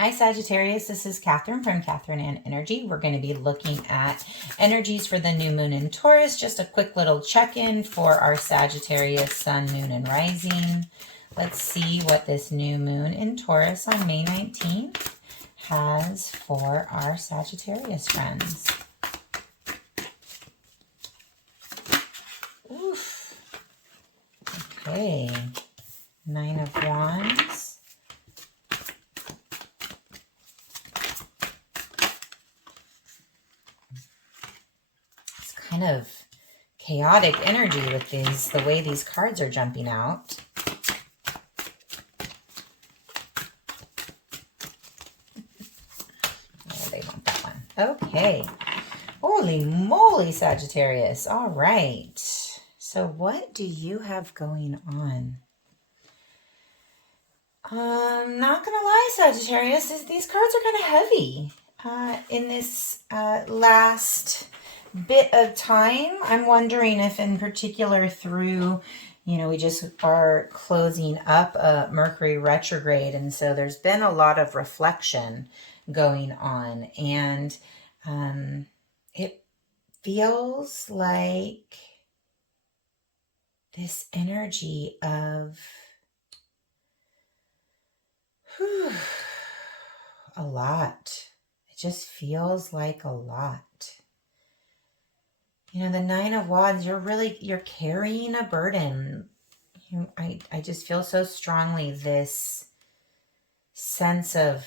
Hi Sagittarius, this is Catherine from Catherine and Energy. We're going to be looking at energies for the new moon in Taurus. Just a quick little check-in for our Sagittarius sun, moon, and rising. Let's see what this new moon in Taurus on May 19th has for our Sagittarius friends. Oof. Okay. 9 of Wands. Kind of chaotic energy with the way these cards are jumping out. Oh, they want that one. Okay. Holy moly, Sagittarius. All right. So what do you have going on? Not gonna lie, Sagittarius, these cards are kind of heavy. In this last bit of time, I'm wondering if in particular through, we just are closing up a Mercury retrograde, and so there's been a lot of reflection going on, and it feels like this energy of a lot. It just feels like a lot. The 9 of Wands, you're carrying a burden. I just feel so strongly this sense of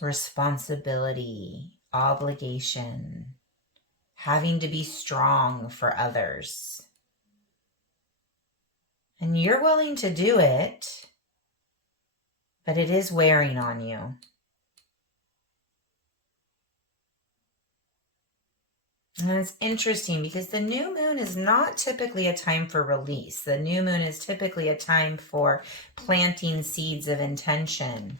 responsibility, obligation, having to be strong for others. And you're willing to do it, but it is wearing on you. And it's interesting because the new moon is not typically a time for release. The new moon is typically a time for planting seeds of intention.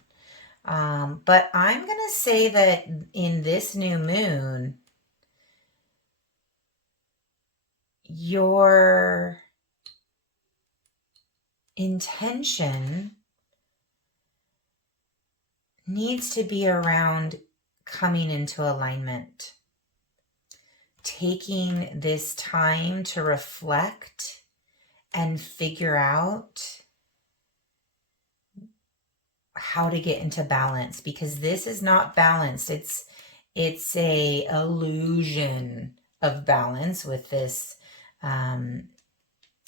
But I'm going to say that in this new moon, your intention needs to be around coming into alignment. Taking this time to reflect and figure out how to get into balance, because this is not balanced. It's a illusion of balance with this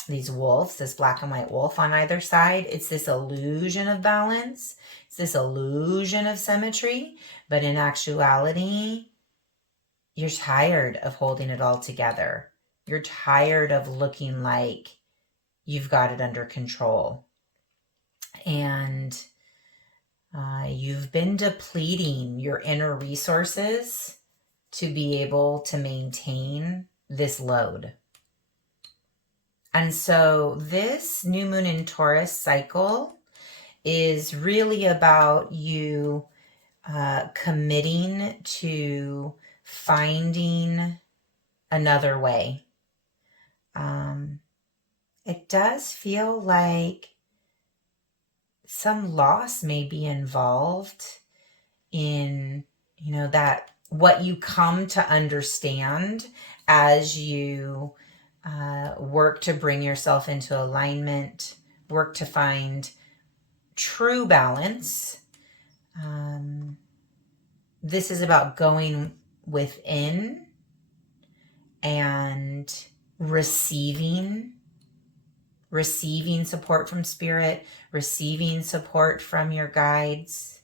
these wolves, this black and white wolf on either side. It's this illusion of balance. It's this illusion of symmetry, but in actuality, you're tired of holding it all together. You're tired of looking like you've got it under control. And you've been depleting your inner resources to be able to maintain this load. And so this new moon in Taurus cycle is really about you committing to finding another way. It does feel like some loss may be involved in, that what you come to understand as you work to bring yourself into alignment, work to find true balance. This is about going within and receiving support from spirit, receiving support from your guides.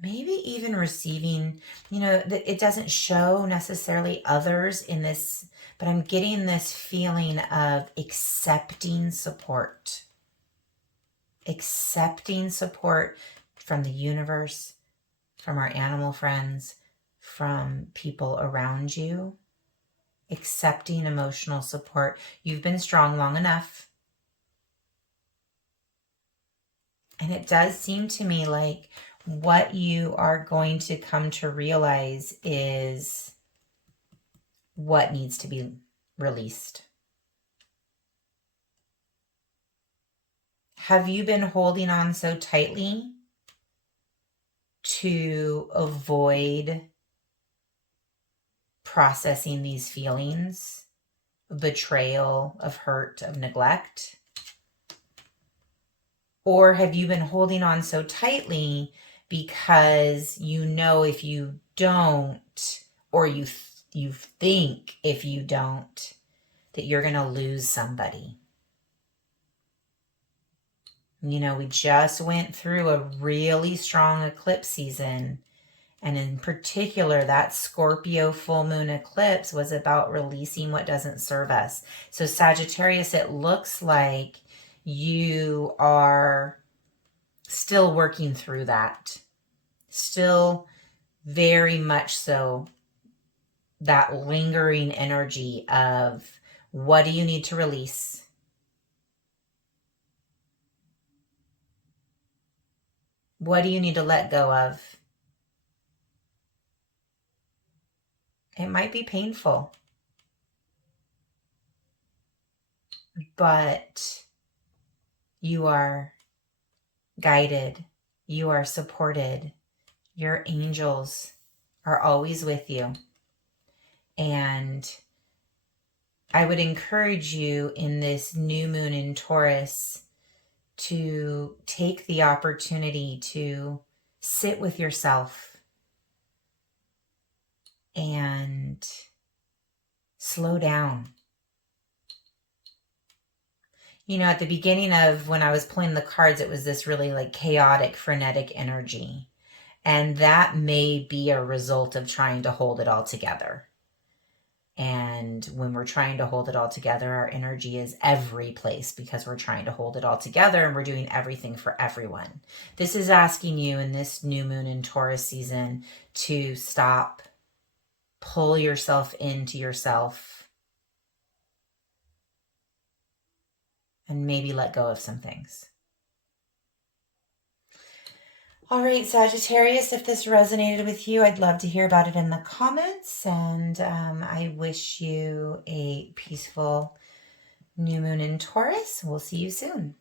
Maybe even receiving, it doesn't show necessarily others in this, but I'm getting this feeling of accepting support. Accepting support from the universe, from our animal friends, from people around you. Accepting emotional support. You've been strong long enough. And it does seem to me like what you are going to come to realize is what needs to be released. Have you been holding on so tightly to avoid processing these feelings of betrayal, of hurt, of neglect? Or have you been holding on so tightly because you know if you don't, or you think if you don't, that you're going to lose somebody? You know, we just went through a really strong eclipse season. And in particular, that Scorpio full moon eclipse was about releasing what doesn't serve us. So Sagittarius, it looks like you are still working through that. Still very much so that lingering energy of what do you need to release? What do you need to let go of? It might be painful, but you are guided. You are supported. Your angels are always with you. And I would encourage you in this new moon in Taurus to take the opportunity to sit with yourself and slow down. You know, at the beginning of when I was pulling the cards, it was this really like chaotic, frenetic energy. And that may be a result of trying to hold it all together. And when we're trying to hold it all together, our energy is every place because we're trying to hold it all together and we're doing everything for everyone. This is asking you in this new moon in Taurus season to stop, pull yourself into yourself, and maybe let go of some things. All right, Sagittarius, if this resonated with you, I'd love to hear about it in the comments. And I wish you a peaceful new moon in Taurus. We'll see you soon.